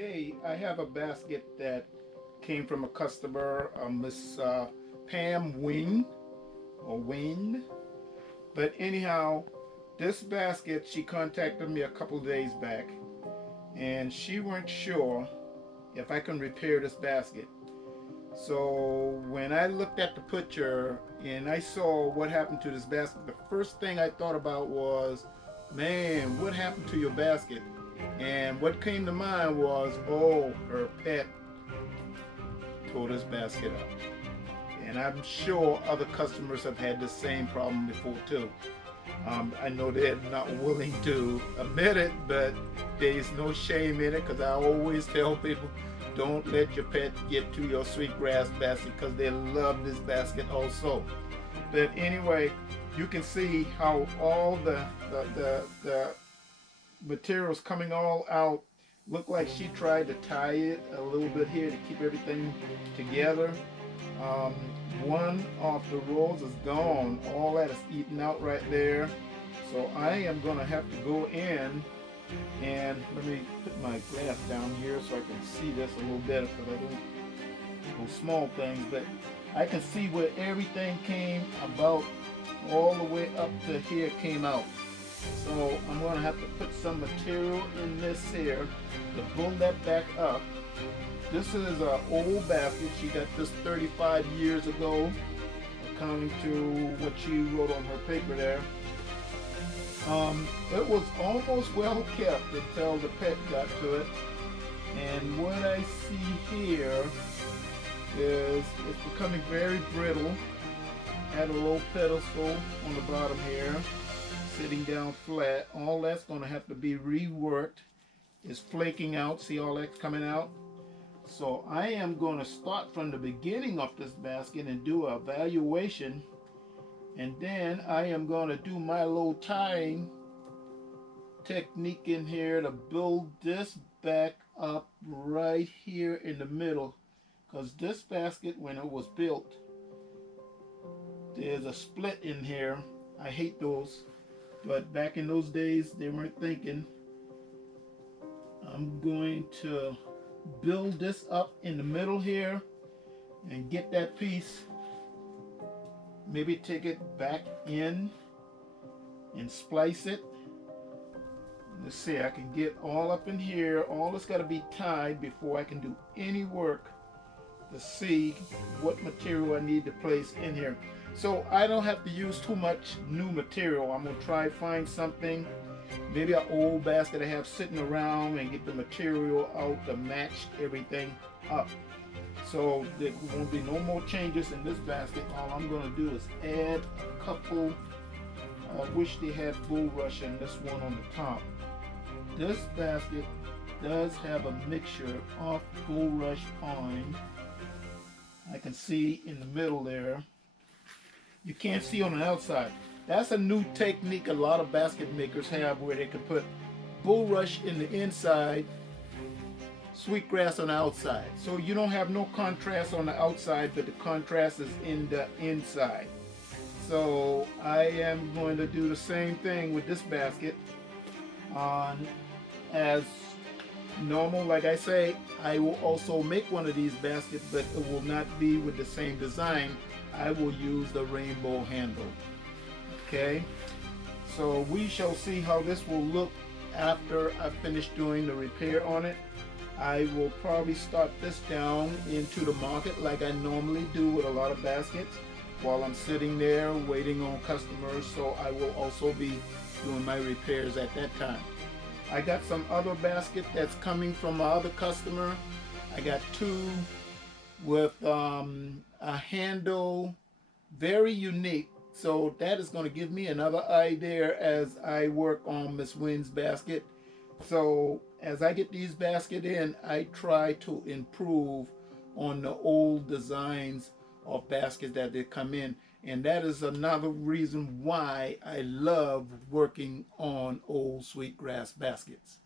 Hey, I have a basket that came from a customer, Miss Pam Wing or Wing. But anyhow, this basket, she contacted me a couple of days back, and she weren't sure if I can repair this basket. So when I looked at the picture and I saw what happened to this basket, the first thing I thought about was, man, what happened to your basket? And what came to mind was, oh, her pet tore this basket up. And I'm sure other customers have had the same problem before too. I know they're not willing to admit it, but there's no shame in it because I always tell people don't let your pet get to your sweetgrass basket because they love this basket also. But anyway, you can see how all the materials coming all out. Look like she tried to tie it a little bit here to keep everything together. Um, One of the rolls is gone. All that is eaten out right there. So I am going to have to go in and let me put my glass down here so I can see this a little better because I don't do small things. But I can see where everything came about all the way up to here came out. So I'm going to have to put some material in this here to pull that back up. This is an old basket. She got this 35 years ago, according to what she wrote on her paper there. It was almost well kept until the pet got to it. And what I see here is it's becoming very brittle. Had a low pedestal on the bottom here, sitting down flat. All that's going to have to be reworked. It's flaking out. See all that's coming out? So I am going to start from the beginning of this basket and do an evaluation, and then I am going to do my little tying technique in here to build this back up right here in the middle, because this basket, when it was built, there's a split in here. I hate those, but back in those days they weren't thinking. I'm going to build this up in the middle here and get that piece, maybe take it back in and splice it. Let's see, I can get all up in here. All it's got to be tied before I can do any work to see what material I need to place in here. So I don't have to use too much new material. I'm going to try find something, maybe an old basket I have sitting around, and get the material out to match everything up. So there won't be no more changes in this basket. All I'm going to do is add a couple. I wish they had bulrush in this one on the top. This basket does have a mixture of bulrush pine. I can see in the middle there. You can't see on the outside. That's a new technique a lot of basket makers have, where they can put bulrush in the inside, sweetgrass on the outside. So you don't have no contrast on the outside, but the contrast is in the inside. So I am going to do the same thing with this basket. As normal, like I say, I will also make one of these baskets, but it will not be with the same design. I will use the rainbow handle. Okay, so we shall see how this will look after I finish doing the repair on it. I will probably start this down into the market like I normally do with a lot of baskets while I'm sitting there waiting on customers. So I will also be doing my repairs at that time. I got some other basket that's coming from my other customer. I got two with a handle, very unique. So that is going to give me another idea as I work on Miss Wynn's basket. So as I get these baskets in, I try to improve on the old designs of baskets that they come in. And that is another reason why I love working on old sweetgrass baskets.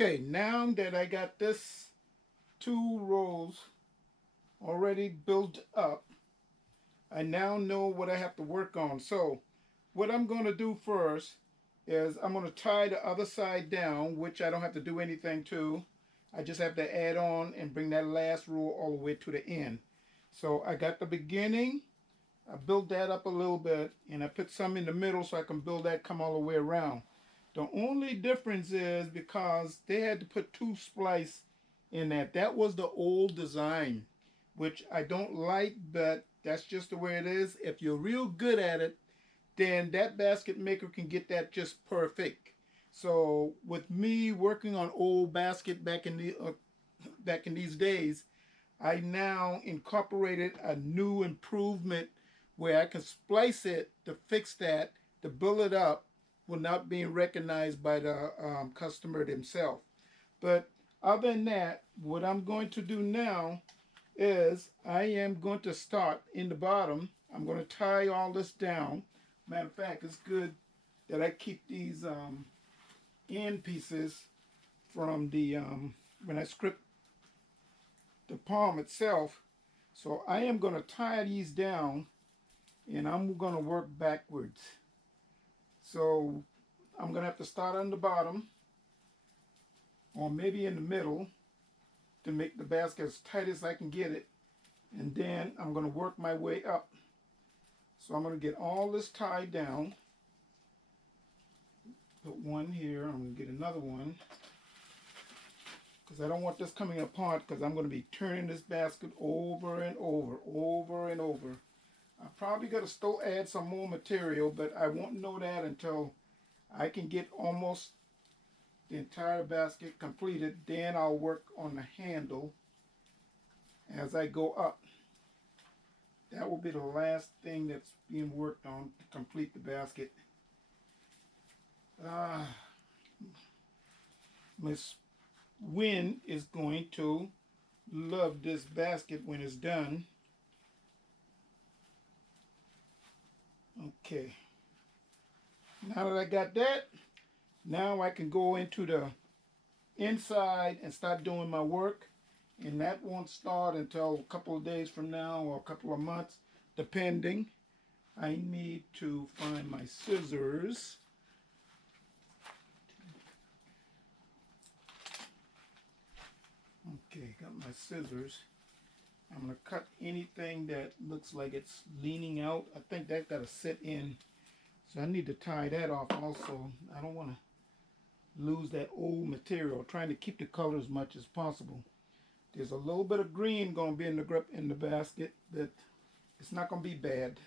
Okay, now that I got this 2 rows already built up, I now know what I have to work on. So what I'm going to do first is I'm going to tie the other side down, which I don't have to do anything to. I just have to add on and bring that last row all the way to the end. So I got the beginning, I built that up a little bit, and I put some in the middle so I can build that come all the way around. The only difference is because they had to put 2 splice in that. That was the old design, which I don't like, but that's just the way it is. If you're real good at it, then that basket maker can get that just perfect. So with me working on old basket back in these days, I now incorporated a new improvement where I can splice it to fix that, to build it up without being recognized by the customer themselves. But other than that, what I'm going to do now is I am going to start in the bottom. I'm going to tie all this down. Matter of fact, it's good that I keep these end pieces from the when I script the palm itself. So I am going to tie these down and I'm going to work backwards. So I'm going to have to start on the bottom or maybe in the middle to make the basket as tight as I can get it. And then I'm going to work my way up. So I'm going to get all this tied down. Put one here. I'm going to get another one, because I don't want this coming apart, because I'm going to be turning this basket over and over and over. I probably got to still add some more material, but I won't know that until I can get almost the entire basket completed. Then I'll work on the handle as I go up. That will be the last thing that's being worked on to complete the basket. Miss Wynn is going to love this basket when it's done. Okay. Now that I got that, now I can go into the inside and start doing my work. And that won't start until a couple of days from now or a couple of months, depending. I need to find my scissors. Okay, got my scissors. I'm going to cut anything that looks like it's leaning out. I think that's got to sit in. So I need to tie that off also. I don't want to lose that old material. Trying to keep the color as much as possible. There's a little bit of green going to be in the grip in the basket, but it's not going to be bad.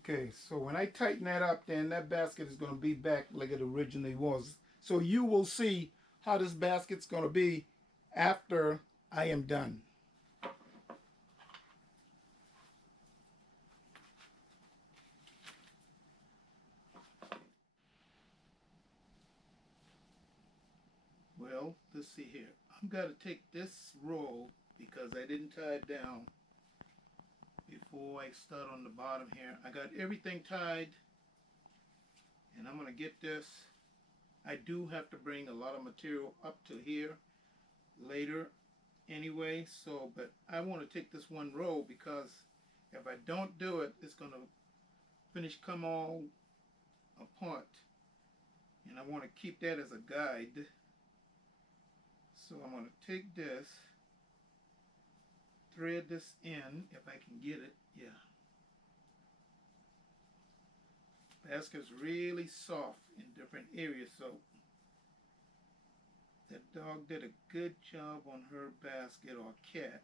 Okay, so when I tighten that up, then that basket is going to be back like it originally was. So you will see how this basket's going to be after I am done. Well, let's see here. I've got to take this roll because I didn't tie it down before I start on the bottom here. I got everything tied, and I'm going to get this. I do have to bring a lot of material up to here later anyway, so but I want to take this one row because if I don't do it, it's going to come all apart, and I want to keep that as a guide. So I'm going to take this, thread this in if I can get it. Yeah. Basket's really soft in different areas, so that dog did a good job on her basket, or cat.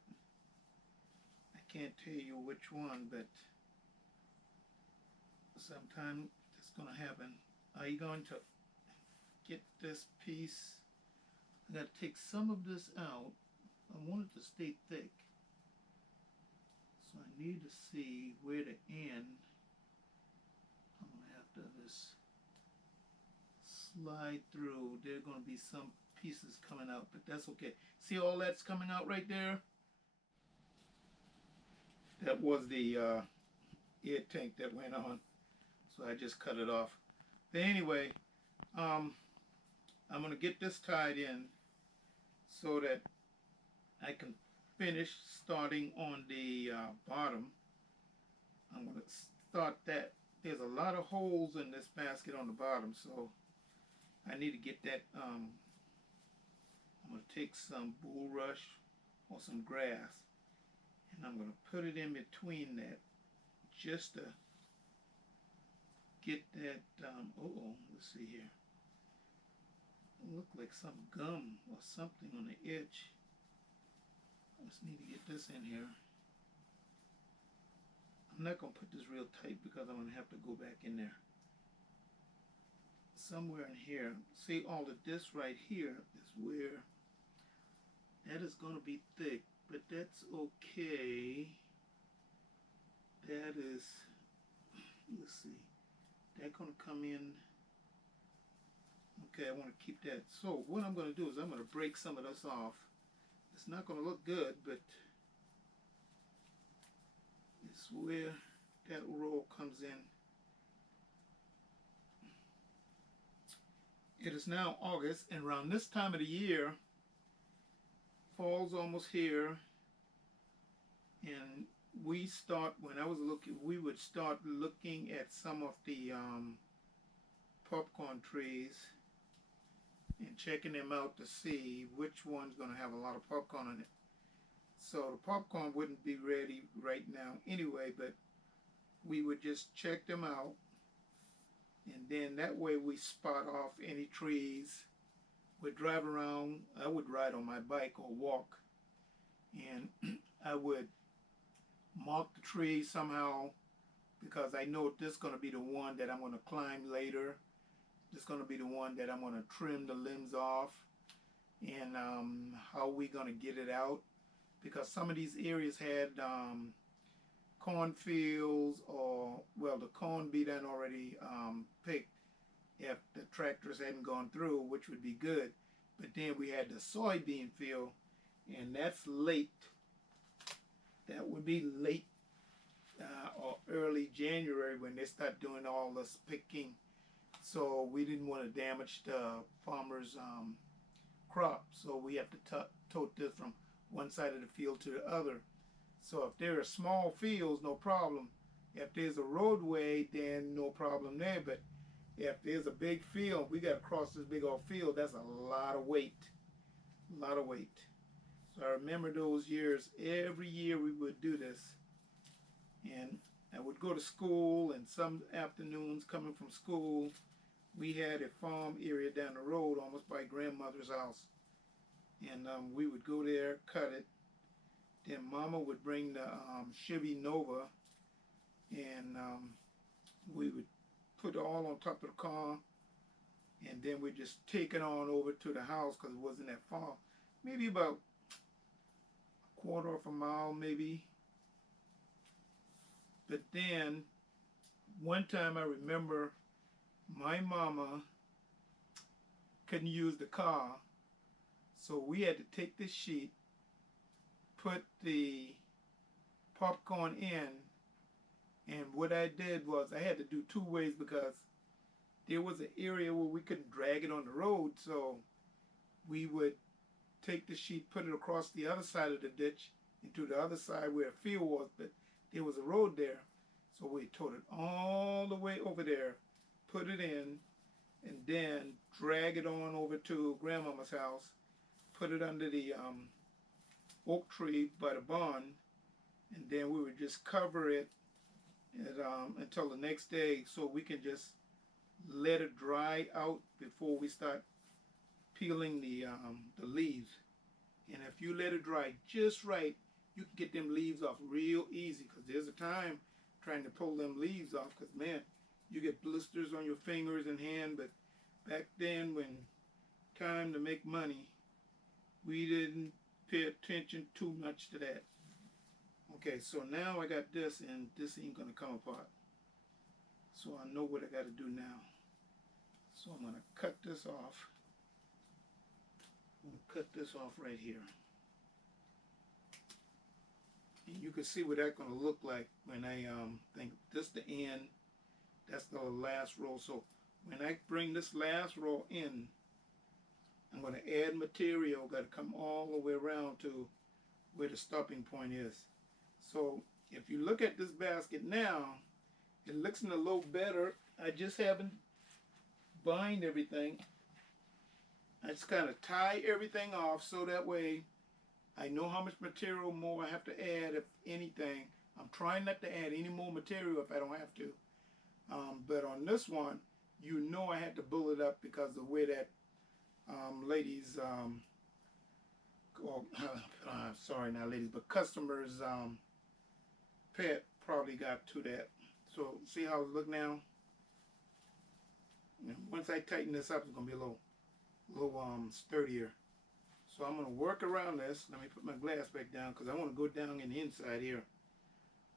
I can't tell you which one, but sometime it's going to happen. Are you going to get this piece? I got to take some of this out. I want it to stay thick. So I need to see where to end. I'm going to have to just slide through. There are going to be some pieces coming out, but that's okay. See all that's coming out right there? That was the air tank that went on. So so I just cut it off. But anyway, I'm going to get this tied in so that I can finish starting on the bottom. I'm going to start that. There's a lot of holes in this basket on the bottom, so I need to get that. I'm going to take some bulrush or some grass, and I'm going to put it in between that just to get that. Let's see here. It looked like some gum or something on the edge. I just need to get this in here. I'm not going to put this real tight because I'm going to have to go back in there. Somewhere in here, see all of this right here is where that is going to be thick, but that's okay. That is, let's see, that's going to come in. Okay, I want to keep that. So what I'm going to do is I'm going to break some of this off. It's not going to look good, but it's where that roll comes in. It is now August, and around this time of the year, fall's almost here, and we start, when I was looking, we would start looking at some of the popcorn trees and checking them out to see which one's going to have a lot of popcorn in it. So the popcorn wouldn't be ready right now anyway, but we would just check them out, and then that way we spot off any trees. We'd drive around. I would ride on my bike or walk, and I would mark the tree somehow because I know this is going to be the one that I'm going to climb later. This is going to be the one that I'm going to trim the limbs off, and how we going to get it out, because some of these areas had cornfields, or, well, the corn be done already picked if the tractors hadn't gone through, which would be good. But then we had the soybean field, and that's late. That would be late or early January when they start doing all this picking. So we didn't want to damage the farmer's crop, so we have to tote this from one side of the field to the other. So if there are small fields, no problem. If there's a roadway, then no problem there. But if there's a big field, we got to cross this big old field. That's a lot of weight, a lot of weight. So I remember those years. Every year we would do this, and I would go to school, and some afternoons coming from school, we had a farm area down the road almost by grandmother's house, and we would go there, cut it. Then Mama would bring the Chevy Nova, and we would put it all on top of the car, and then we'd just take it on over to the house because it wasn't that far. Maybe about a quarter of a mile, maybe. But then, one time I remember my mama couldn't use the car, so we had to take this sheet, put the popcorn in, and what I did was I had to do two ways because there was an area where we couldn't drag it on the road, so we would take the sheet, put it across the other side of the ditch into the other side where a field was, but there was a road there, so we towed it all the way over there, put it in, and then drag it on over to grandmama's house, put it under the oak tree by the barn, and then we would just cover it until the next day, so we can just let it dry out before we start peeling the leaves. And if you let it dry just right, you can get them leaves off real easy, because there's a time trying to pull them leaves off, because man, you get blisters on your fingers and hand. But back then, when time to make money, we didn't pay attention too much to that. Okay, so now I got this, and this ain't gonna come apart. So I know what I gotta do now. So I'm gonna cut this off. I'm gonna cut this off right here. And you can see what that's gonna look like when I think this the end. That's the last row. So when I bring this last row in, I'm going to add material. Got to come all the way around to where the stopping point is. So if you look at this basket now, it looks a little better. I just haven't bind everything. I just kind of tie everything off so that way I know how much material more I have to add, if anything. I'm trying not to add any more material if I don't have to. But on this one, you know I had to bullet up because of the way that ladies, sorry, not ladies, but customers' pet probably got to that. So see how it look now? You know, once I tighten this up, it's gonna be a little sturdier. So I'm gonna work around this. Let me put my glass back down because I want to go down in the inside here.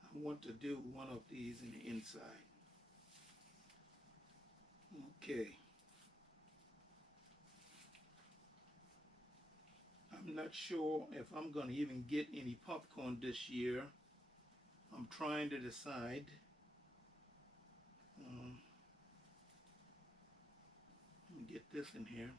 I want to do one of these in the inside. Okay. I'm not sure if I'm going to even get any popcorn this year. I'm trying to decide. Let me get this in here.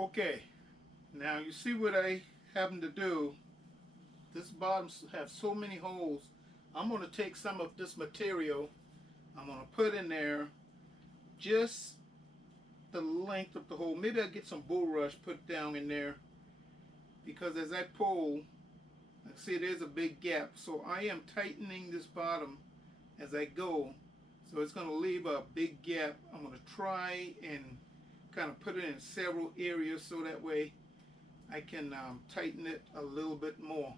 Okay, now you see what I happen to do. This bottom has so many holes. I'm going to take some of this material. I'm going to put in there just the length of the hole. Maybe I'll get some bulrush put down in there, because as I pull, I see there's a big gap. So I am tightening this bottom as I go. So it's going to leave a big gap. I'm going to try and kind of put it in several areas so that way I can tighten it a little bit more.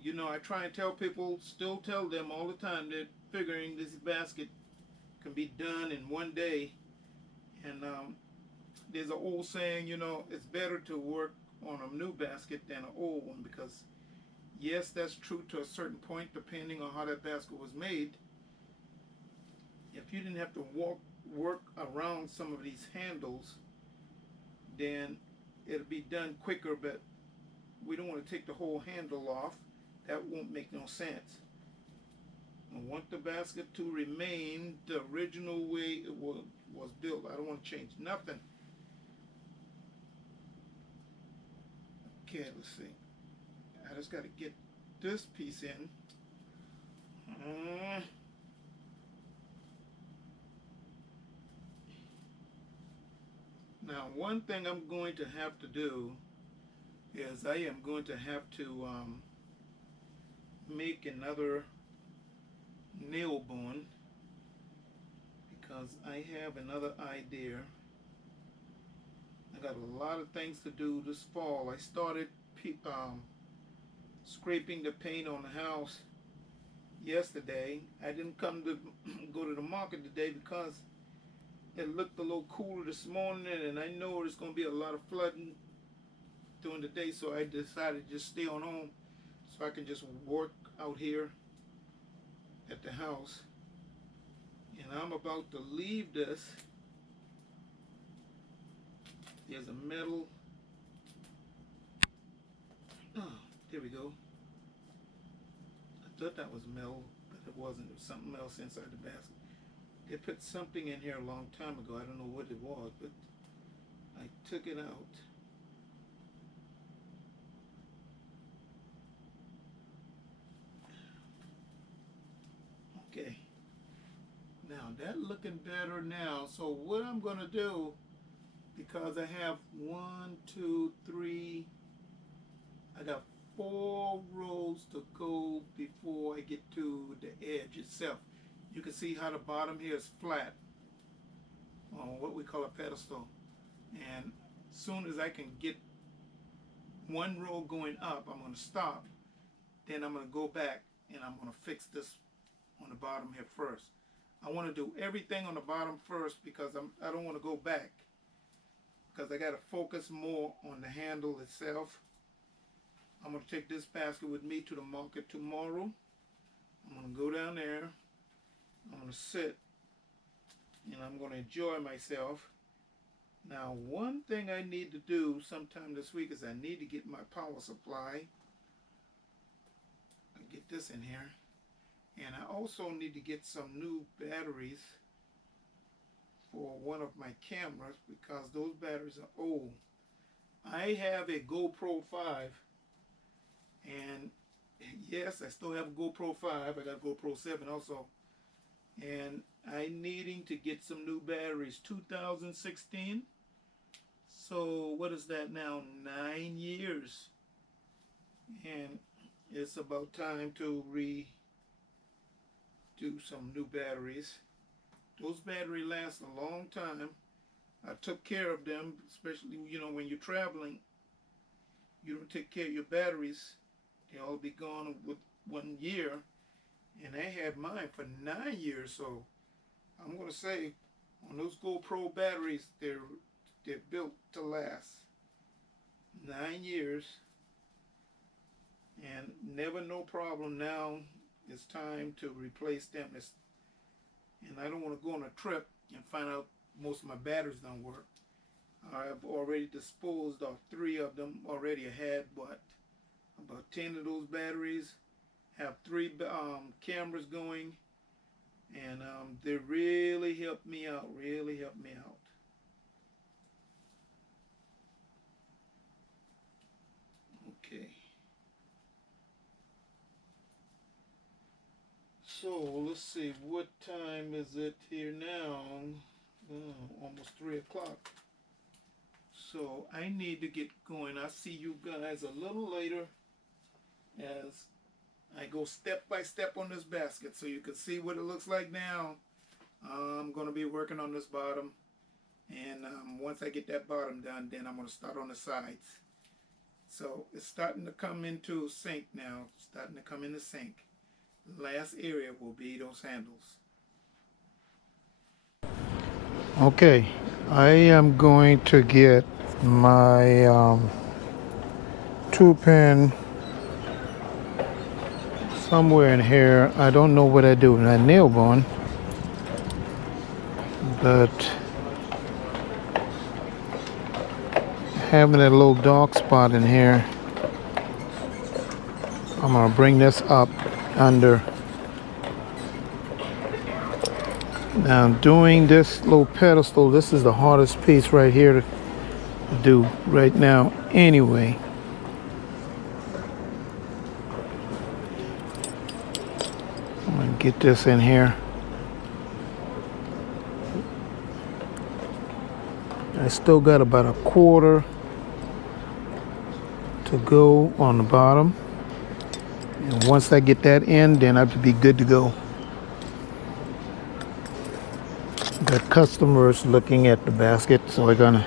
You know, I try and tell people, still tell them all the time that figuring this basket can be done in one day. And there's an old saying, you know, it's better to work on a new basket than an old one, because yes, that's true to a certain point depending on how that basket was made. If you didn't have to work around some of these handles, then it'll be done quicker, but we don't want to take the whole handle off. That won't make no sense. I want the basket to remain the original way it was built. I don't want to change nothing. Okay, let's see. I just got to get this piece in. Now, one thing I'm going to have to do is I am going to have to make another nail bone, because I have another idea. I got a lot of things to do this fall. I started scraping the paint on the house yesterday. I didn't come to go to the market today because it looked a little cooler this morning, and I know there's going to be a lot of flooding during the day, so I decided to just stay on home so I can just work out here at the house. And I'm about to leave this. There's a metal. Oh, there we go. I thought that was metal, but it wasn't. It was something else inside the basket. They put something in here a long time ago. I don't know what it was, but I took it out. Okay. Now that looking better now. So what I'm going to do, because I have 1, 2, 3, I got 4 rows to go before I get to the edge itself. You can see how the bottom here is flat on what we call a pedestal. And as soon as I can get one row going up, I'm going to stop. Then I'm going to go back and I'm going to fix this on the bottom here first. I want to do everything on the bottom first because I don't want to go back, because I got to focus more on the handle itself. I'm going to take this basket with me to the market tomorrow. I'm going to go down there. I'm going to sit and I'm going to enjoy myself. Now, one thing I need to do sometime this week is I need to get my power supply. I get this in here. And I also need to get some new batteries for one of my cameras, because those batteries are old. I have a GoPro 5, and yes, I still have a GoPro 5. I got a GoPro 7 also. And I needing to get some new batteries. 2016. So what is that now? 9 years. And it's about time to do some new batteries. Those batteries last a long time. I took care of them, especially, you know, when you're traveling. You don't take care of your batteries, they'll be gone with 1 year. And I had mine for 9 years, so I'm going to say on those GoPro batteries, they're built to last 9 years, and never no problem. Now it's time to replace them. And I don't want to go on a trip and find out most of my batteries don't work. I've already disposed of 3 of them already. I had about 10 of those batteries. Have 3 cameras going, and they really helped me out. Okay. So let's see, what time is it here now? Almost 3 o'clock. So I need to get going. I'll see you guys a little later as I go step by step on this basket so you can see what it looks like now. I'm going to be working on this bottom, and once I get that bottom done, then I'm going to start on the sides. So it's starting to come into sync now, starting to come into sync. The last area will be those handles. Okay, I am going to get my 2-pin somewhere in here. I don't know what I do with that nail bone, but having that little dark spot in here, I'm gonna bring this up under. Now doing this little pedestal, this is the hardest piece right here to do right now anyway. I'm gonna get this in here. I still got about a quarter to go on the bottom, and once I get that in, then I'll be good to go. Got customers looking at the basket, so we're gonna,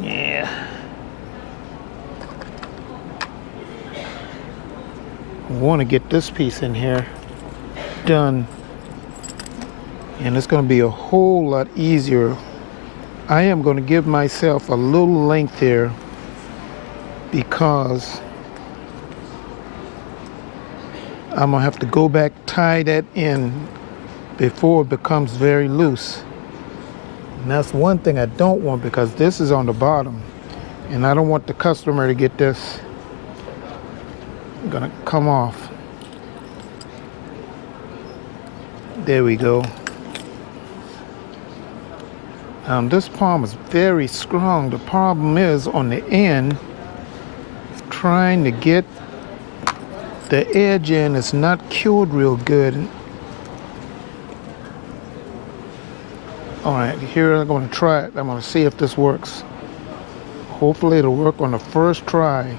yeah. I want to get this piece in here done, and it's going to be a whole lot easier. I am going to give myself a little length here because I'm going to have to go back, tie that in before it becomes very loose. And that's one thing I don't want, because this is on the bottom and I don't want the customer to get this gonna come off. There we go. This palm is very strong. The problem is on the end, trying to get the edge in, is not cured real good. All right, here I'm going to try it. I'm going to see if this works. Hopefully it'll work on the first try.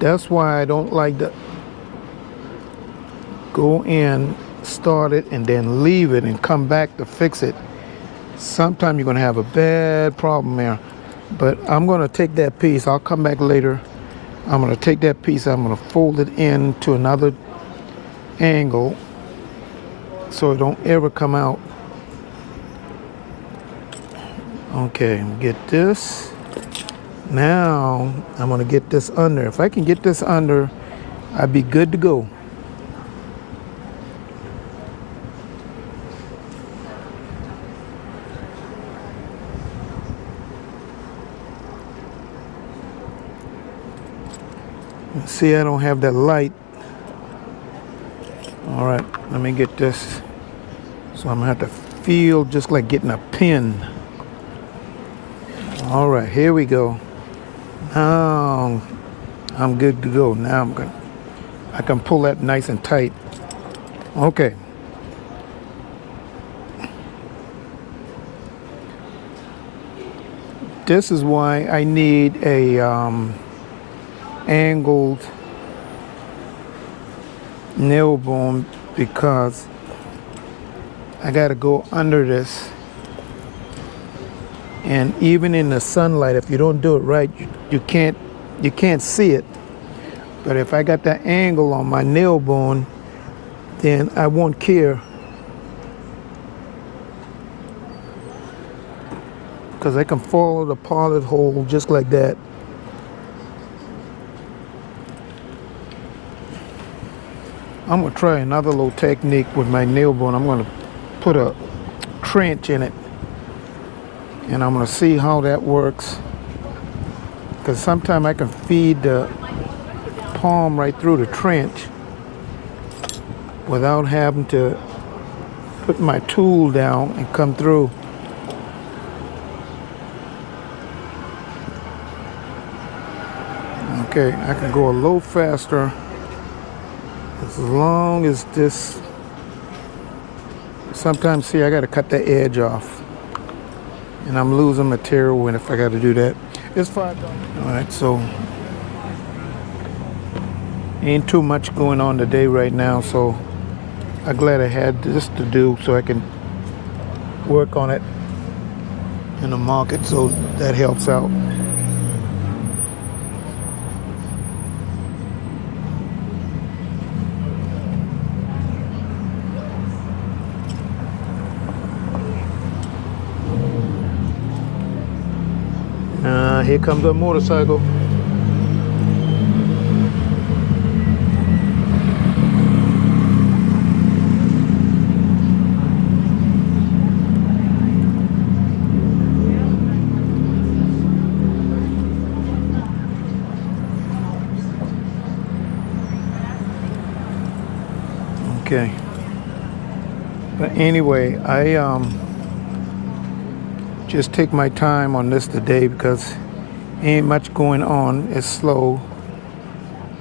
That's why I don't like to go in, start it, and then leave it and come back to fix it. Sometimes you're going to have a bad problem there. But I'm going to take that piece. I'll come back later. I'm going to take that piece. I'm going to fold it into another angle so it don't ever come out. Okay, get this. Now I'm going to get this under. If I can get this under, I'd be good to go. See, I don't have that light. All right, let me get this. So I'm gonna have to feel just like getting a pin. All right, here we go. Now I'm good to go. Now I can pull that nice and tight. Okay. This is why I need a angled nail bone, because I got to go under this, and even in the sunlight, if you don't do it right, you can't see it. But if I got that angle on my nail bone, then I won't care, because I can follow the pilot hole just like that. I'm going to try another little technique with my nail bone. I'm going to put a trench in it, and I'm going to see how that works, because sometimes I can feed the palm right through the trench without having to put my tool down and come through. Okay, I can go a little faster as long as this. Sometimes, see, I got to cut the edge off, and I'm losing material when if I got to do that. It's $5. All right, so ain't too much going on today right now, so I'm glad I had this to do so I can work on it in the market, so that helps out. Here comes a motorcycle. Okay. But anyway, I just take my time on this today because ain't much going on. It's slow,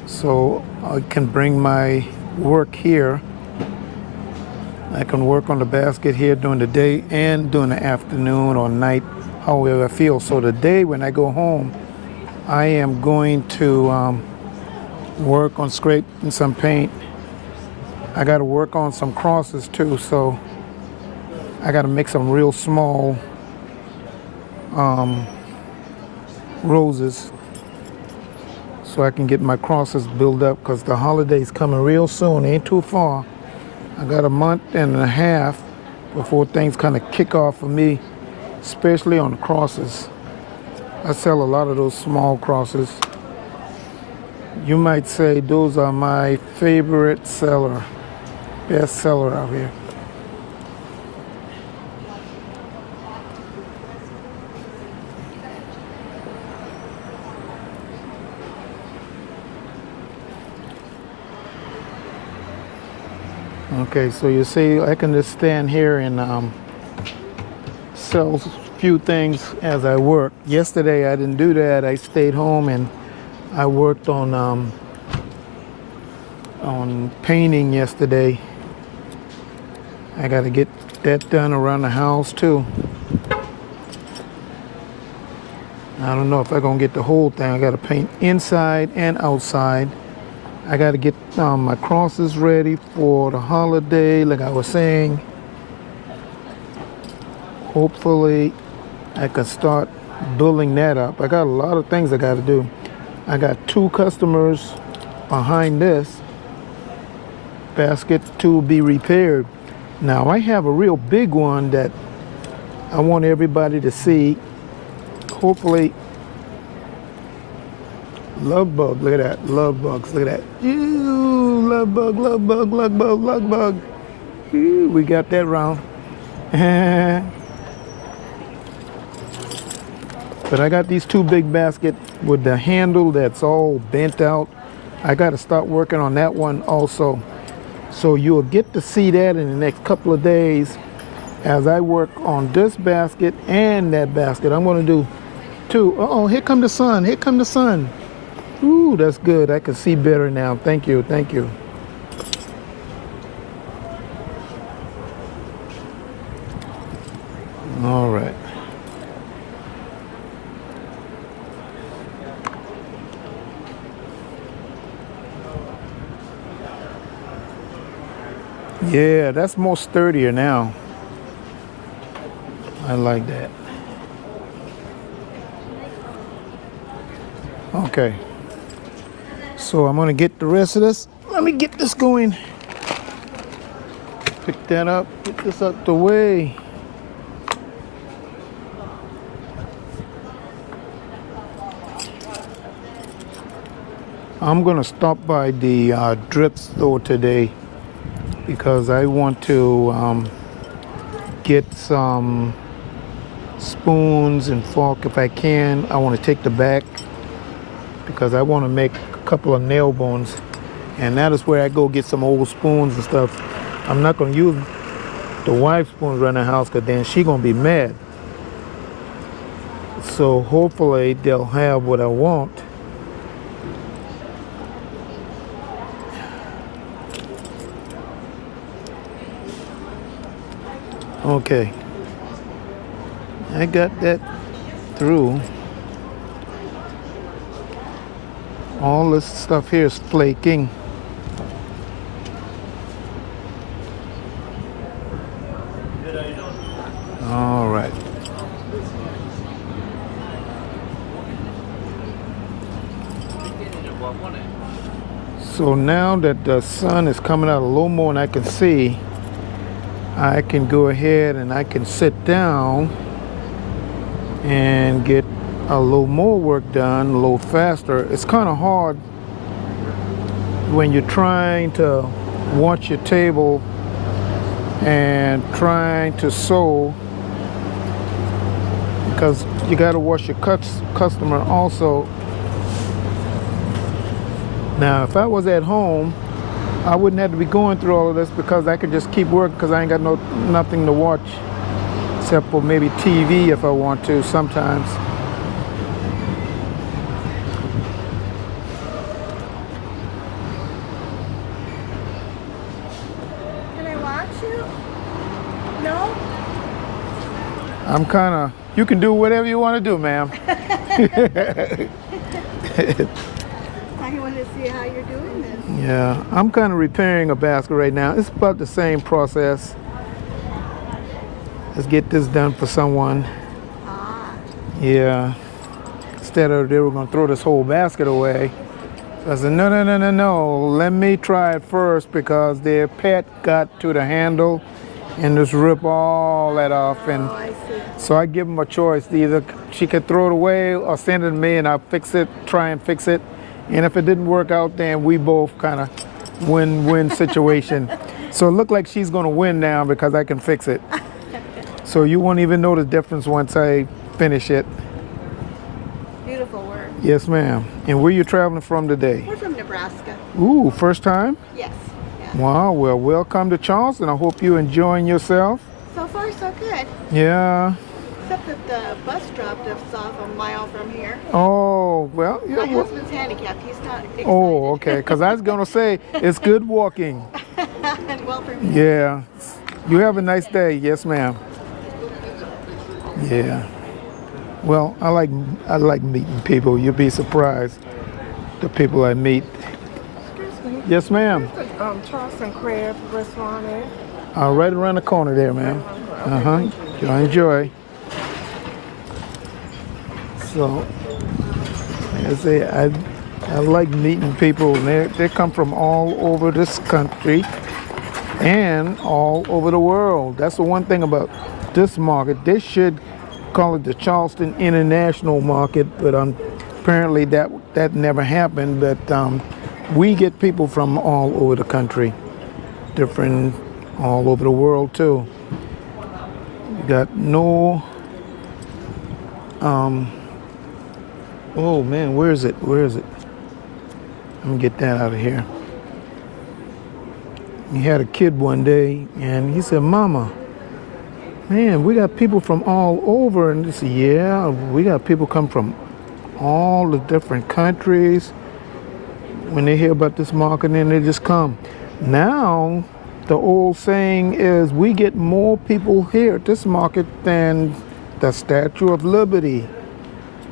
so I can bring my work here. I can work on the basket here during the day and during the afternoon or night, however I feel. So today when I go home, I am going to work on scraping some paint. I got to work on some crosses too, so I got to make some real small roses so I can get my crosses built up, because the holiday's coming real soon. Ain't too far. I got a month and a half before things kind of kick off for me, especially on the crosses. I sell a lot of those small crosses. You might say those are my favorite seller, best seller out here. Okay, so you see, I can just stand here and sell a few things as I work. Yesterday I didn't do that. I stayed home and I worked on painting yesterday. I got to get that done around the house too. I don't know if I'm gonna get the whole thing. I got to paint inside and outside. I got to get my crosses ready for the holiday, like I was saying. Hopefully, I can start building that up. I got a lot of things I got to do. I got 2 customers behind this basket to be repaired. Now, I have a real big one that I want everybody to see. Hopefully, love bug, look at that, love bugs, look at that. Ew, love bug, love bug, love bug, love bug. Ew, we got that round. But I got these 2 big baskets with the handle that's all bent out. I got to start working on that one also. So you'll get to see that in the next couple of days as I work on this basket and that basket. I'm going to do 2. Uh-oh, here come the sun, here come the sun. Ooh, that's good. I can see better now. Thank you, thank you. All right. Yeah, that's more sturdier now. I like that. Okay. So I'm gonna get the rest of this. Let me get this going. Pick that up, get this out the way. I'm gonna stop by the drip store today because I want to get some spoons and fork if I can. I want to take the back because I want to make a couple of nail bones, and that is where I go get some old spoons and stuff. I'm not going to use the wife's spoons around the house because then she's going to be mad. So hopefully they'll have what I want. Okay, I got that through. All this stuff here is flaking. All right. So now that the sun is coming out a little more and I can see, I can go ahead and I can sit down and get a little more work done a little faster. It's kind of hard when you're trying to wash your table and trying to sew, because you got to wash your customer also. Now if I was at home, I wouldn't have to be going through all of this because I could just keep working because I ain't got nothing to watch except for maybe TV if I want to sometimes. Can I watch you? No? I'm kind of, you can do whatever you want to do, ma'am. I want to see how you're doing this. Yeah, I'm kind of repairing a basket right now. It's about the same process. Let's get this done for someone. Ah. Yeah. Instead of they were going to throw this whole basket away. So I said, no. Let me try it first because their pet got to the handle and just rip all that off. And Oh, I see. so I give them a choice. Either she could throw it away or send it to me and I'll fix it, try and fix it. And if it didn't work out, then we both kind of win-win situation. So it looked like she's going to win now because I can fix it. So you won't even know the difference once I finish it. Beautiful work. Yes, ma'am. And where you traveling from today? We're from Nebraska. Ooh, first time? Yes. Yeah. Wow, well, welcome to Charleston. I hope you're enjoying yourself. So far, so good. Yeah. Except that the bus dropped us off a mile from here. Oh, well. Yeah, My well. husband's handicapped. He's not excited. Oh, okay. Because I was going to say, it's good walking. And well for me. Yeah. You have a nice day. Yes, ma'am. Yeah. Well, I like meeting people. You'll be surprised the people I meet. Excuse me. Yes, ma'am. Where's the Charleston Crab restaurant at? Right around the corner there, ma'am. Okay, You enjoy. So, like I say, I like meeting people. They come from all over this country and all over the world. That's the one thing about this market. They should call it the Charleston International Market, but apparently that never happened. But we get people from all over the country, different, all over the world too. We got no. Oh man, where is it? Where is it? Let me get that out of here. He had a kid one day, and he said, "Mama, man, we got people from all over." And he said, "Yeah, we got people come from all the different countries. When they hear about this market, then they just come." Now, the old saying is, we get more people here at this market than the Statue of Liberty.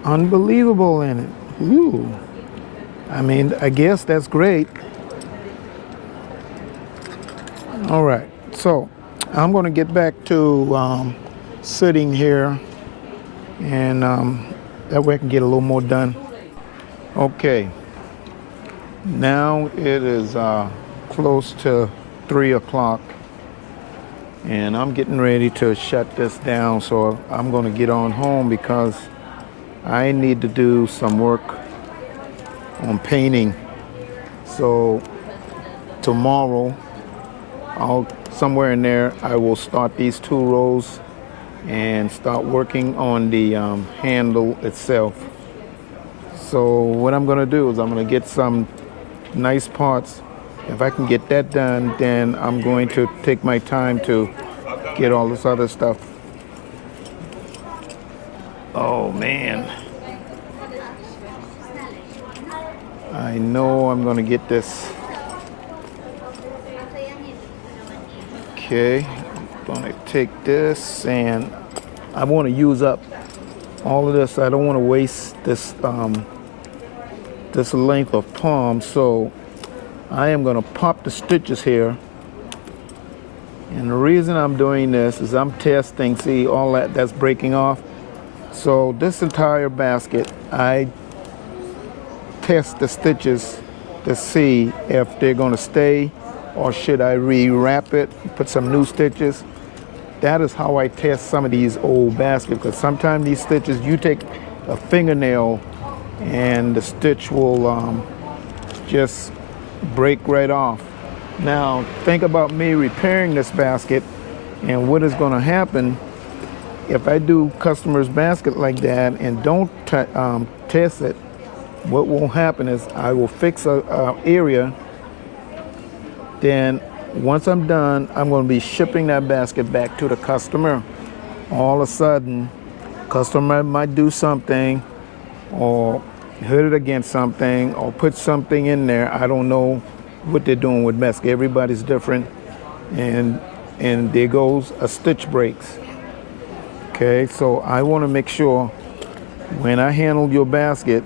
Unbelievable, in it. Ooh. I mean, I guess that's great. All right, so I'm going to get back to sitting here, and that way I can get a little more done. Okay, now it is close to 3 o'clock, and I'm getting ready to shut this down, so I'm going to get on home because I need to do some work on painting. So tomorrow, somewhere in there, I will start these 2 rows and start working on the handle itself. So what I'm gonna do is I'm gonna get some nice parts. If I can get that done, then I'm going to take my time to get all this other stuff. Oh man. I know I'm gonna get this. Okay, I'm gonna take this and I want to use up all of this. I don't want to waste this this length of palm, so I am gonna pop the stitches here. And the reason I'm doing this is I'm testing, see all that's breaking off. So this entire basket, I test the stitches to see if they're gonna stay or should I rewrap it, put some new stitches. That is how I test some of these old baskets, because sometimes these stitches, you take a fingernail and the stitch will just break right off. Now, think about me repairing this basket and what is gonna happen if I do customer's basket like that and don't test it. What will happen is I will fix a area. Then once I'm done, I'm going to be shipping that basket back to the customer. All of a sudden, customer might do something or hit it against something or put something in there. I don't know what they're doing with basket. Everybody's different. And there goes a stitch breaks. Okay, so I want to make sure when I handle your basket,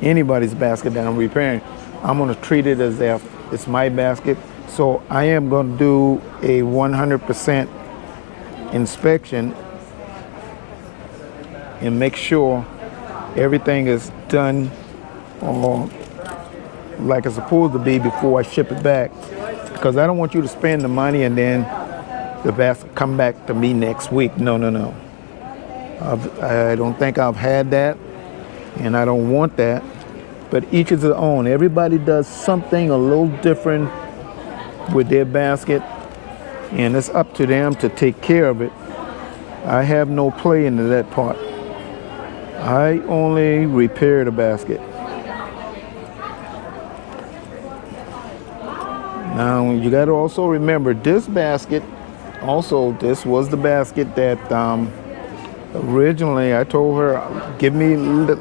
anybody's basket that I'm repairing, I'm going to treat it as if it's my basket. So I am going to do a 100% inspection and make sure everything is done like it's supposed to be before I ship it back. Because I don't want you to spend the money and then the basket come back to me next week. No, no, no. I don't think I've had that, and I don't want that. But each is their own. Everybody does something a little different with their basket, and it's up to them to take care of it. I have no play into that part. I only repair the basket. Now, you got to also remember this basket, also this was the basket that originally I told her,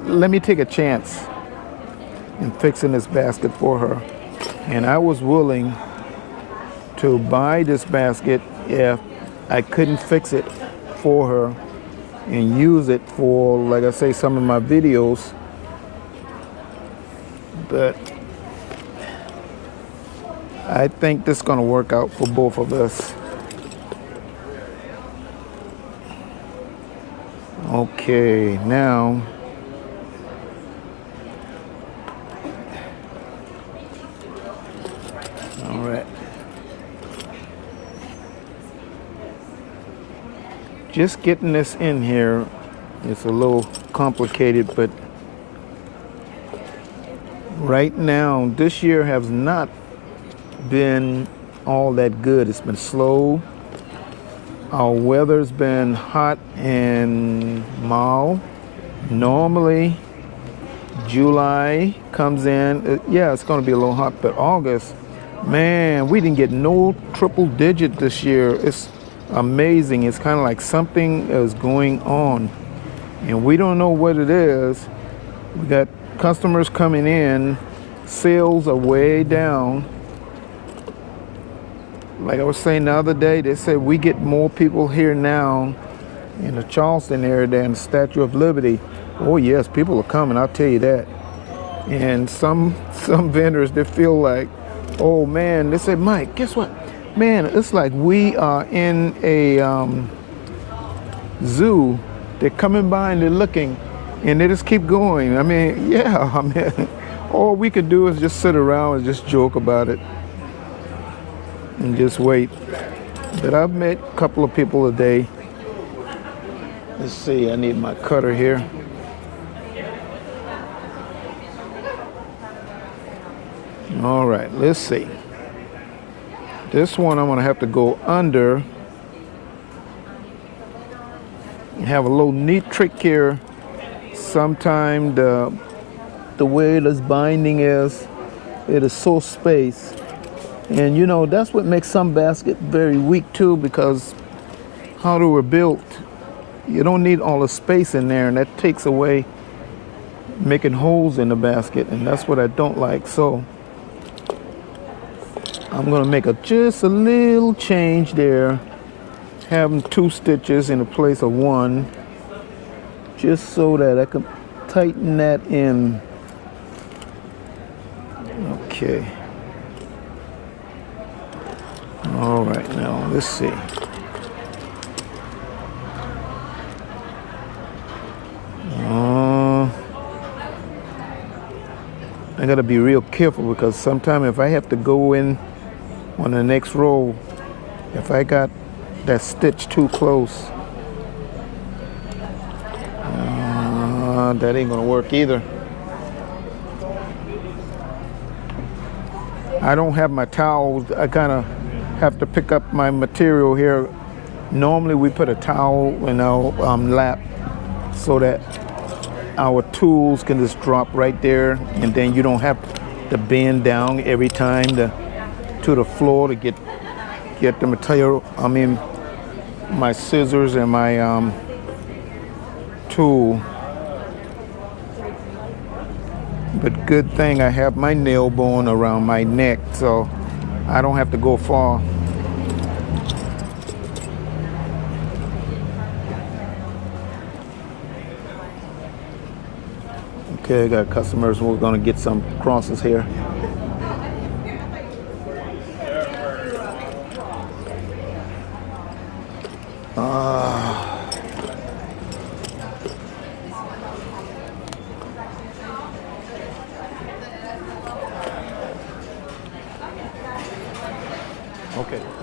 let me take a chance in fixing this basket for her. And I was willing to buy this basket if I couldn't fix it for her and use it for, like I say, some of my videos. But I think this is going to work out for both of us. Okay, now all right. Just getting this in here, it's a little complicated, but right now, this year has not been all that good. It's been slow. Our weather's been hot and mild. Normally, July comes in. Yeah, it's going to be a little hot, but August, man, we didn't get no triple digit this year. It's amazing. It's kind of like something is going on, and we don't know what it is. We got customers coming in. Sales are way down. Like I was saying the other day, they said we get more people here now in the Charleston area than the Statue of Liberty. Oh yes, people are coming, I'll tell you that. And some vendors, they feel like, oh man, they say, Mike, guess what? Man, it's like we are in a zoo. They're coming by and they're looking and they just keep going. I mean, yeah, I mean, all we could do is just sit around and just joke about it and just wait. But I've met a couple of people a day. Let's see, I need my cutter here. All right, let's see. This one I'm gonna have to go under. Have a little neat trick here. Sometime the the way this binding is. It is so spaced. And you know, that's what makes some baskets very weak too, because how they were built, you don't need all the space in there, and that takes away making holes in the basket, and that's what I don't like. So I'm gonna make just a little change there, having 2 stitches in the place of 1, just so that I can tighten that in. Okay. All right, now let's see. I gotta be real careful, because sometimes if I have to go in on the next row, if I got that stitch too close, that ain't gonna work either. I don't have my towels. I kind of have to pick up my material here. Normally we put a towel in our lap so that our tools can just drop right there, and then you don't have to bend down every time to the floor to get the material. I mean, my scissors and my tool. But good thing I have my nail bone around my neck, so I don't have to go far. Okay, I got customers who are going to get some crosses here.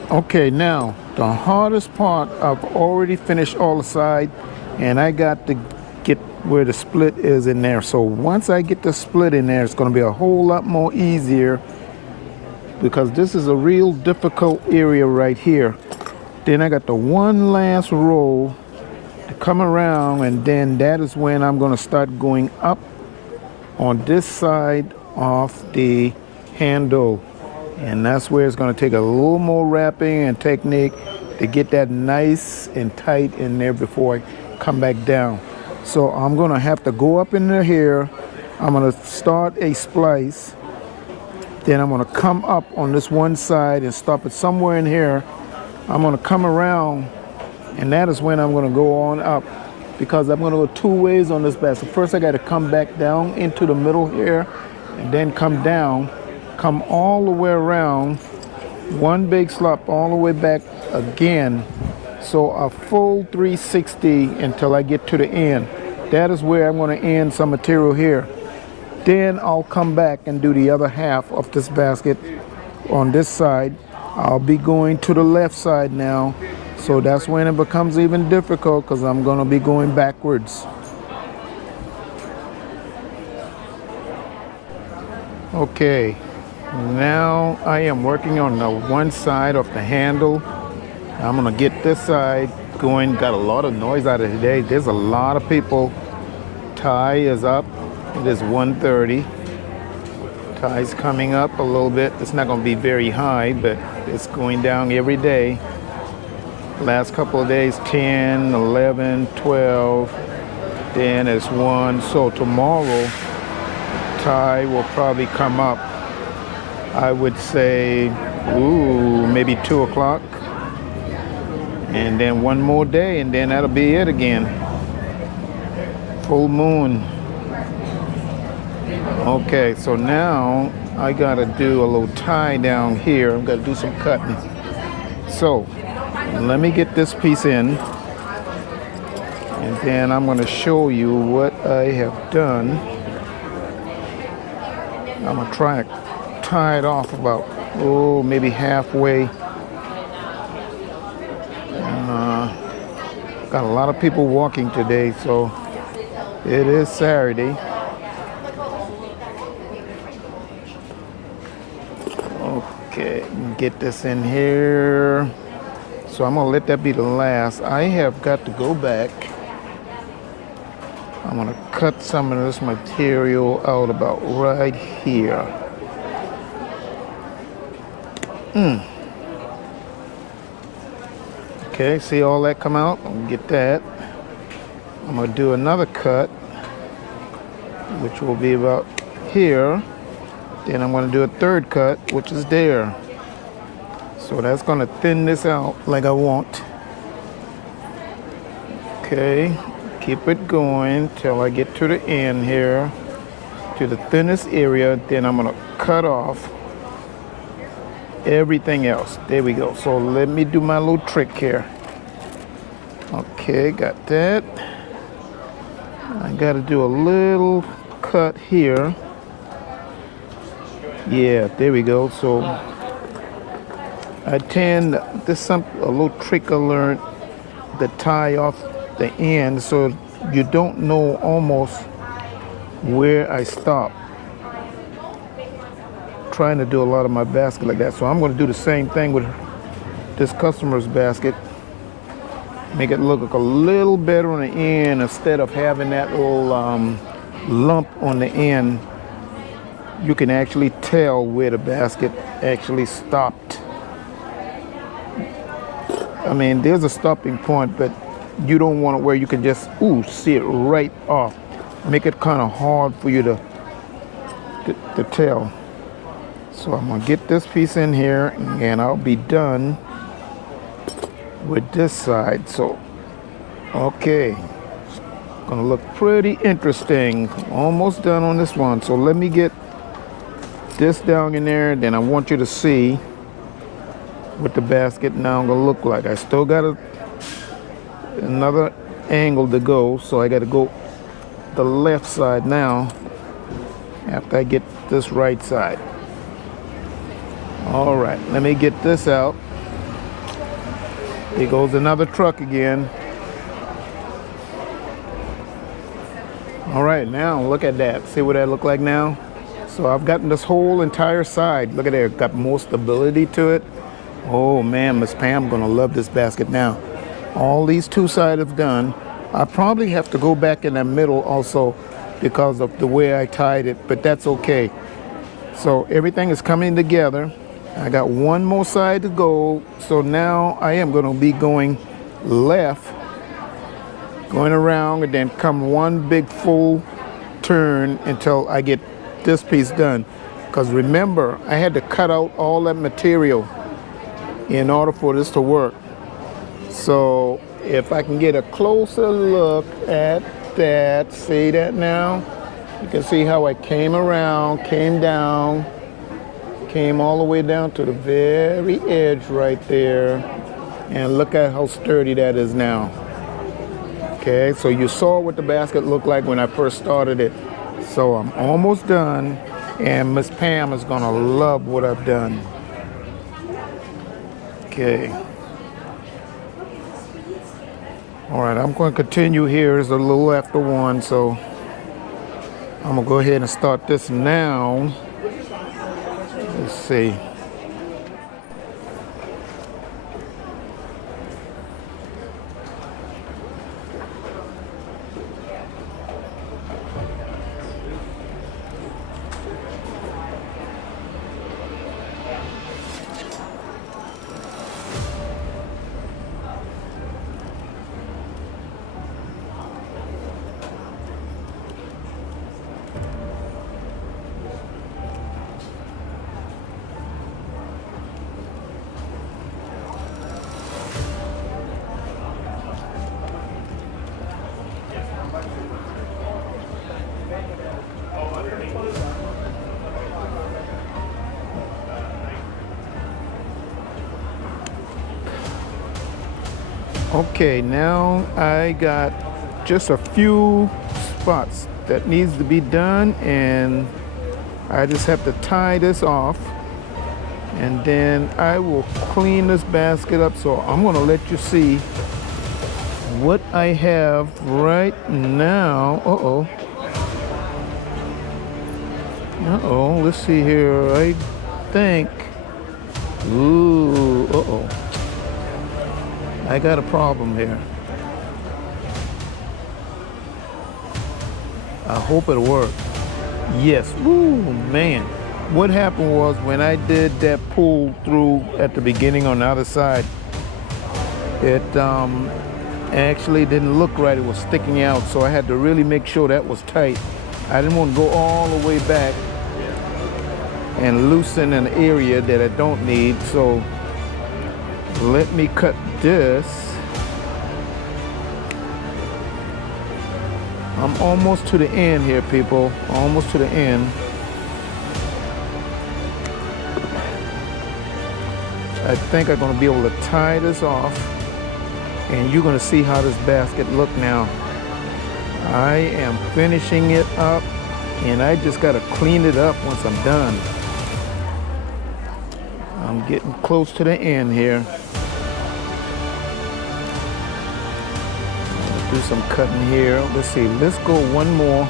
Okay, now the hardest part, I've already finished all the side, and I got to get where the split is in there. So once I get the split in there, it's going to be a whole lot more easier, because this is a real difficult area right here. Then I got the one last row to come around, and then that is when I'm going to start going up on this side of the handle. And that's where it's going to take a little more wrapping and technique to get that nice and tight in there before I come back down. So I'm going to have to go up in here. I'm going to start a splice. Then I'm going to come up on this one side and stop it somewhere in here. I'm going to come around, and that is when I'm going to go on up, because I'm going to go 2 ways on this basket. First, I got to come back down into the middle here, and then come down. Come all the way around, one big slop all the way back again. So a full 360 until I get to the end. That is where I'm going to end some material here. Then I'll come back and do the other half of this basket on this side. I'll be going to the left side now. So that's when it becomes even difficult, because I'm going to be going backwards. Okay. Now I am working on the one side of the handle. I'm gonna get this side going. Got a lot of noise out of today. There's a lot of people. Tie is up. It is 1:30. Tie's coming up a little bit. It's not gonna be very high, but it's going down every day. Last couple of days, 10, 11, 12. Then it's 1. So tomorrow, tie will probably come up. I would say, maybe 2 o'clock. And then one more day, and then that'll be it again. Full moon. Okay, so now I gotta do a little tie down here. I'm gonna do some cutting. So let me get this piece in, and then I'm gonna show you what I have done. I'm gonna try it. Tie it off about, maybe halfway. Got a lot of people walking today, so it is Saturday. Okay, get this in here. So I'm gonna let that be the last. I have got to go back. I'm gonna cut some of this material out about right here. Okay, see all that come out? I'm gonna get that. I'm gonna do another cut, which will be about here. Then I'm gonna do a third cut, which is there. So that's gonna thin this out like I want. Okay, keep it going till I get to the end here, to the thinnest area. Then I'm gonna cut off everything else. There we go. So let me do my little trick here. Okay, got that. I got to do a little cut here. Yeah, there we go. So I tend, this a little trick I learned, to tie off the end so you don't know almost where I stop. Trying to do a lot of my basket like that. So I'm going to do the same thing with this customer's basket. Make it look a little better on the end instead of having that little lump on the end. You can actually tell where the basket actually stopped. I mean, there's a stopping point, but you don't want it where you can just see it right off. Make it kind of hard for you to tell. So I'm gonna get this piece in here and I'll be done with this side. So, okay, gonna look pretty interesting. Almost done on this one. So let me get this down in there, then I want you to see what the basket now gonna look like. I still got another angle to go, so I gotta go the left side now after I get this right side. All right, let me get this out. Here goes another truck again. All right, now look at that. See what that look like now? So I've gotten this whole entire side. Look at there, got more stability to it. Oh man, Miss Pam gonna love this basket now. All these two sides have done. I probably have to go back in the middle also because of the way I tied it, but that's okay. So everything is coming together. I got one more side to go, so now I am going to be going left, going around, and then come one big full turn until I get this piece done. Because remember, I had to cut out all that material in order for this to work. So if I can get a closer look at that, see that now? You can see how I came around, came down, came all the way down to the very edge right there, and look at how sturdy that is now. Okay, so you saw what the basket looked like when I first started it. So I'm almost done, and Miss Pam is gonna love what I've done. Okay. All right, I'm going to continue here. It's a little after 1, so I'm gonna go ahead and start this now. Let's see. Okay, now I got just a few spots that needs to be done, and I just have to tie this off, and then I will clean this basket up. So I'm gonna let you see what I have right now. Let's see here. I think, I got a problem here. I hope it'll work. Yes. Woo, man. What happened was when I did that pull through at the beginning on the other side, it actually didn't look right. It was sticking out, so I had to really make sure that was tight. I didn't want to go all the way back and loosen an area that I don't need, so let me cut this. I'm almost to the end here, people. Almost to the end. I think I'm going to be able to tie this off, and you're going to see how this basket look now. I am finishing it up, and I just got to clean it up once I'm done. I'm getting close to the end here. Do some cutting here. Let's see. Let's go one more.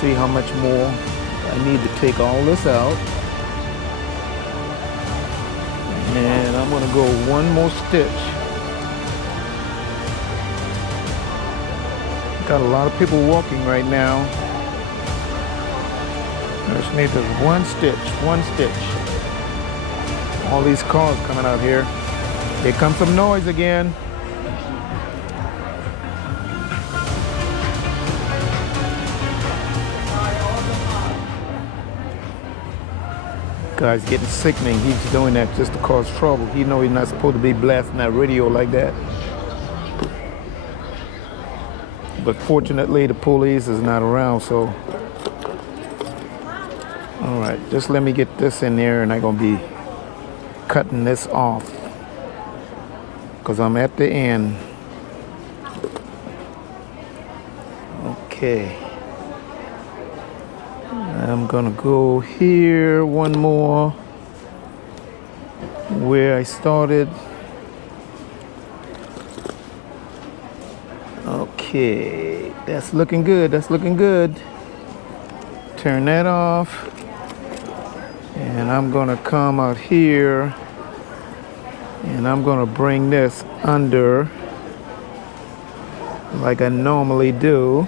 See how much more. I need to take all this out. And I'm going to go one more stitch. Got a lot of people walking right now. I just need this one stitch, one stitch. All these cars coming out here. Here comes some noise again. Guy's getting sickening. He's doing that just to cause trouble. He knows he's not supposed to be blasting that radio like that. But fortunately, the police is not around, so. All right, just let me get this in there, and I'm gonna be cutting this off because I'm at the end. Okay. I'm gonna go here one more where I started. Okay, that's looking good, that's looking good. Turn that off. And I'm gonna come out here and I'm gonna bring this under like I normally do.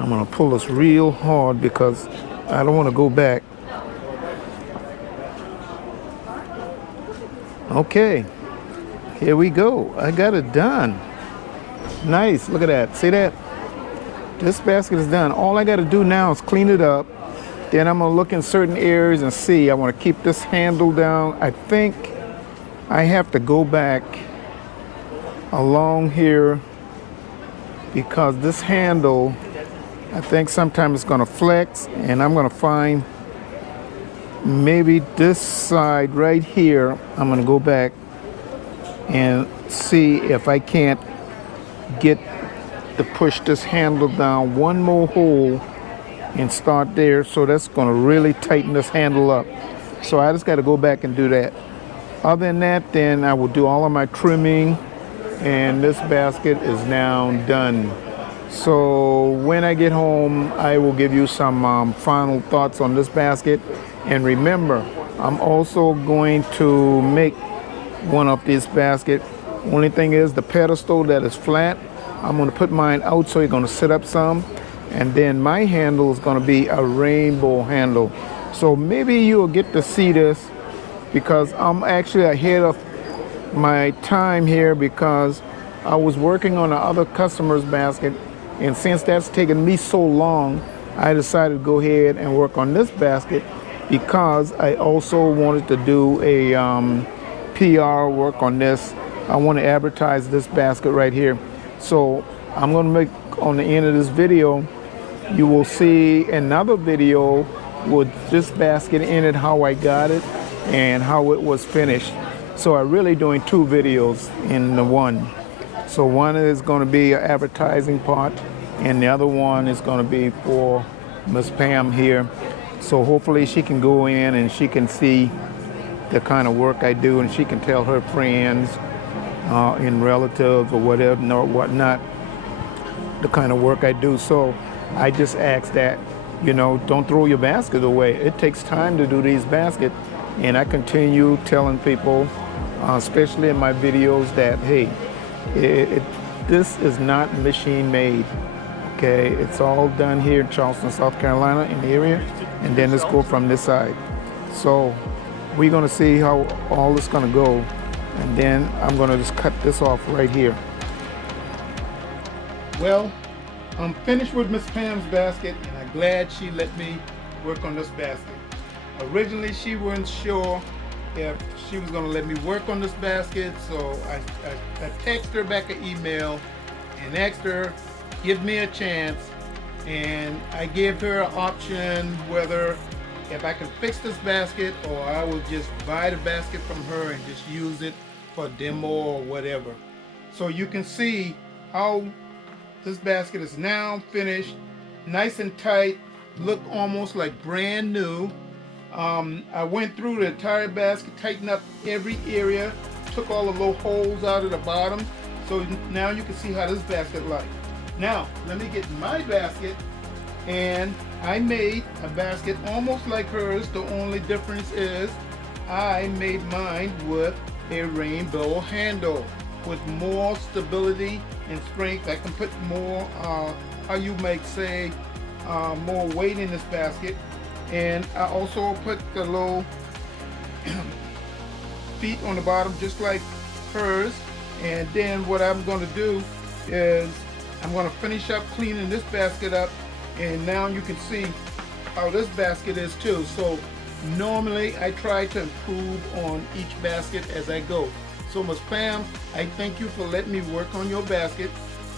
I'm gonna pull this real hard because I don't want to go back. Okay, here we go. I got it done. Nice, look at that. See that? This basket is done. All I got to do now is clean it up. Then I'm gonna look in certain areas and see. I want to keep this handle down. I think I have to go back along here because this handle, I think sometimes it's gonna flex, and I'm gonna find maybe this side right here. I'm gonna go back and see if I can't get to push this handle down one more hole and start there. So that's gonna really tighten this handle up. So I just gotta go back and do that. Other than that, then I will do all of my trimming, and this basket is now done. So when I get home, I will give you some final thoughts on this basket. And remember, I'm also going to make one of these baskets. Only thing is the pedestal that is flat, I'm going to put mine out so you're going to sit up some. And then my handle is going to be a rainbow handle. So maybe you'll get to see this because I'm actually ahead of my time here because I was working on the other customer's basket. And since that's taken me so long, I decided to go ahead and work on this basket because I also wanted to do a PR work on this. I want to advertise this basket right here. So I'm going to make, on the end of this video, you will see another video with this basket in it, how I got it and how it was finished. So I'm really doing two videos in the one. So one is going to be an advertising part, and the other one is going to be for Miss Pam here. So hopefully she can go in and she can see the kind of work I do, and she can tell her friends and relatives or whatever or whatnot the kind of work I do. So I just ask that, you know, don't throw your basket away. It takes time to do these baskets, And I continue telling people, especially in my videos, that hey, this is not machine made. Okay, it's all done here in Charleston, South Carolina, in the area, and then let's go from this side. So we're gonna see how all this gonna go, and then I'm gonna just cut this off right here. Well, I'm finished with Miss Pam's basket, and I'm glad she let me work on this basket. Originally, she wasn't sure if she was going to let me work on this basket, so I texted her back an email and asked her, give me a chance, and I gave her an option whether if I can fix this basket or I will just buy the basket from her and just use it for a demo or whatever. So you can see how this basket is now finished, nice and tight, look almost like brand new. I went through the entire basket, tightened up every area, took all the little holes out of the bottom. So now you can see how this basket looks. Now, let me get my basket, and I made a basket almost like hers. The only difference is I made mine with a rainbow handle with more stability and strength. I can put more, how you might say, more weight in this basket. And I also put the little feet on the bottom just like hers. And then what I'm going to do is I'm going to finish up cleaning this basket up, and now you can see how this basket is too. So normally I try to improve on each basket as I go. So Ms. Pam, I thank you for letting me work on your basket.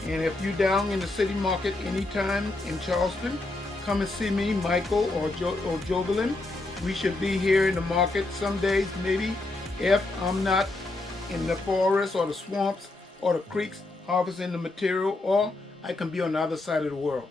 And if you're down in the city market anytime in Charleston, come and see me, Michael or Jovelyn. We should be here in the market some days, maybe, if I'm not in the forest or the swamps or the creeks harvesting the material, or I can be on the other side of the world.